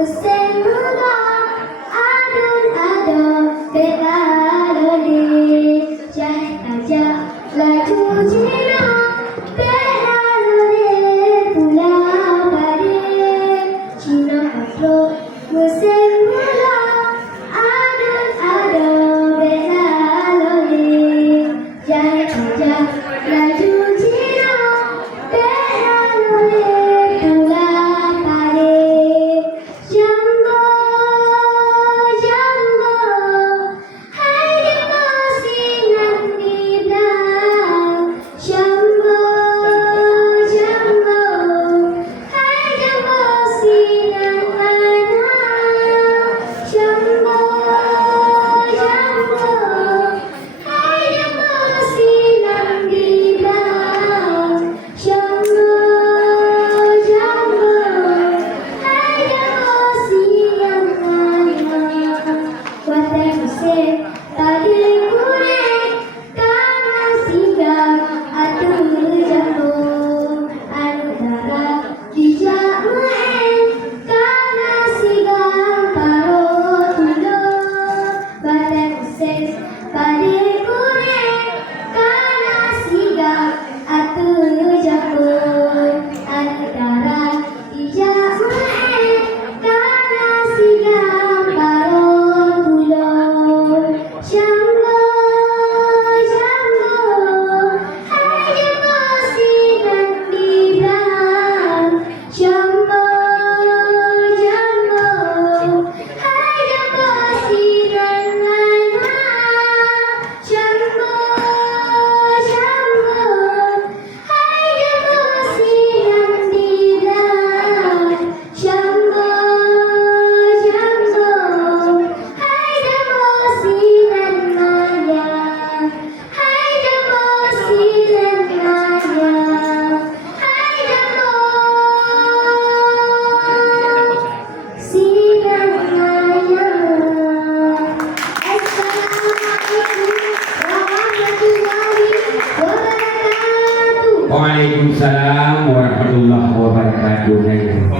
Semula adun-adun berlalu jahit aja laju jina berlalu pulang balik Cina afro semula adun-adun berlalu jahit aja laju jina berlalu pulang balik Jambo, jambo, hai jambo sinan di belang. Jambo, jambo, hai jambo sinan mana. Jambo, jambo, hai jambo sinan di belang. Jambo, jambo, hai jambo sinan mana. Watai musik tadi kuning karena singgah aduh jambu anu darah dijak main karena singgah parut dulu. Watai musik tadi kuning karena singgah aduh jambu anu darah dijak main karena singgah parut dulu. Jambo, jambo, hai jambo sinan di belang. Jambo, jambo, hai jambo sinan mana. Jambo, jambo, hai jambo sinan di belang. Jambo, jambo, hai jambo sinan mana. Hai jambo sinan mana. Hai jambo sinan mana. Assalamualaikum warahmatullahi wabarakatuh. Waalaikumsalam warahmatullahi wabarakatuh.